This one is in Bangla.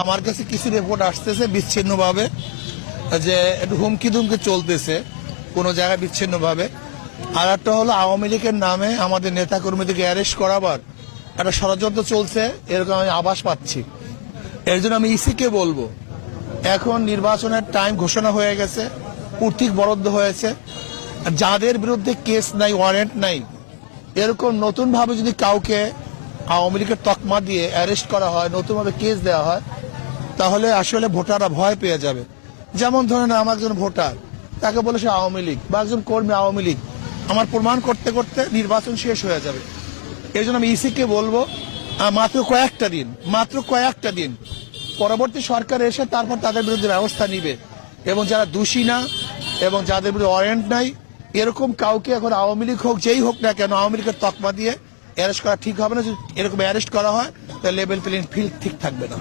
আমার কাছে কিছু রিপোর্ট আসতেছে বিচ্ছিন্নভাবে, যে একটু হুমকি দুমকি চলতেছে কোনো জায়গায় বিচ্ছিন্নভাবে। আর একটা হলো আওয়ামী লীগের নামে আমাদের নেতা কর্মীদেরকে অ্যারেস্ট করাবার একটা ষড়যন্ত্র চলছে, এরকম আমি আভাস পাচ্ছি। এর জন্য আমি ইসিকে বলবো, এখন নির্বাচনের টাইম ঘোষণা হয়ে গেছে, কর্তৃক বরাদ্দ হয়েছে, যাদের বিরুদ্ধে কেস নাই, ওয়ারেন্ট নাই, এরকম নতুন ভাবে যদি কাউকে আওয়ামী লীগের তকমা দিয়ে অ্যারেস্ট করা হয়, নতুন ভাবে কেস দেওয়া হয়, তাহলে আসলে ভোটাররা ভয় পেয়ে যাবে। যেমন ধরেন আমার একজন ভোটার, তাকে বলে সে আওয়ামী লীগ, বা একজন কর্মী আওয়ামী লীগ, আমার প্রমাণ করতে করতে নির্বাচন শেষ হয়ে যাবে। এই জন্য আমি ইসিকে বলবো, মাত্র কয়েকটা দিন পরবর্তী সরকার এসে তারপর তাদের বিরুদ্ধে ব্যবস্থা নিবে, এবং যারা দোষী না এবং যাদের বিরুদ্ধে ওয়ারেন্ট নাই, এরকম কাউকে এখন আওয়ামী লীগ হোক যেই হোক না কেন, আওয়ামী লীগের তকমা দিয়ে অ্যারেস্ট করা ঠিক হবে না। যদি এরকম অ্যারেস্ট করা হয় তাহলে লেভেল প্লেইং ফিল্ড ঠিক থাকবে না।